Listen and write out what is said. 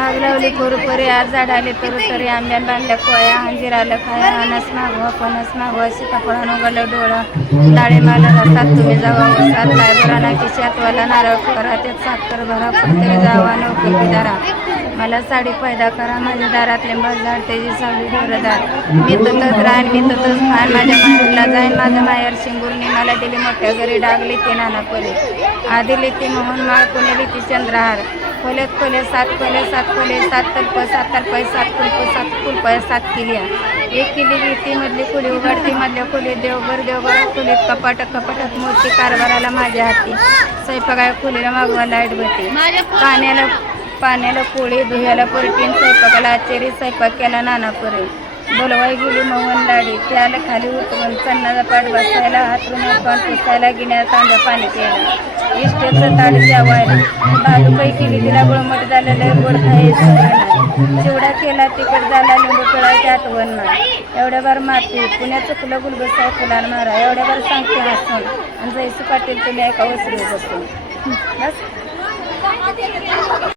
आग लावली कोरपरी आज झाडाले तरी आंब्या बांधल्या कोया अंजिराला खाया अनस मागवा फणस मागवा सीताफळानं उघडलं डोळं डाळिंबाला रसात तुम्ही जावा वसात लायबराना खिशात वाला नारळ करा त्यात साखर भरा कुठतरी जावा नौकरी दारा मला साडी पैदा करा माझ्या दारात लिंबा झाड त्याची सावली डोरदार मी ततच राहीन मी ततच खान माझ्या माहेरला जाईन माझं माहेर शिंगुरनी मला दिली मोठ्या घरी डागली ती नाना परी आधी लिती मोहन माळ पुणे लिती चंद्रहार खोल्यात खोले सात खोले सात खोले सात तल्प सात तल्पय सात कुलपय सात किलिया एक किली ती मधली खोली उघडती मधल्या खोलीत देवघर खोलीत कपाटात मोठी कारभाराला माझ्या हाती स्वयंपाकाला खोलीला मागवा लाईट बत्ती पाण्याला पोळी धुयाला परटीन स्वयंपाकाला आचेरी स्वयंपाक केला नाना परी बोलवाई गेली मोहन लाडी त्याला खाली उतरून चन्नाचा पाठ बसायला हातरून पान पुसायला गिन्या तांब्या पाणी प्यायला इष्टेचं ताट जेवायला दादूबाई केली तिला गुळमट झालेलं गोड खायचं चिवडा केला तिकड झाला लिंबू पिळायची आठवण नाही एवढ्या बार माती पुण्यात चुकलं गुलबसा फुलान मारा एवढ्या बार सांगते हसून आणि जयसू पाटील तुला एका वसरी बसून बस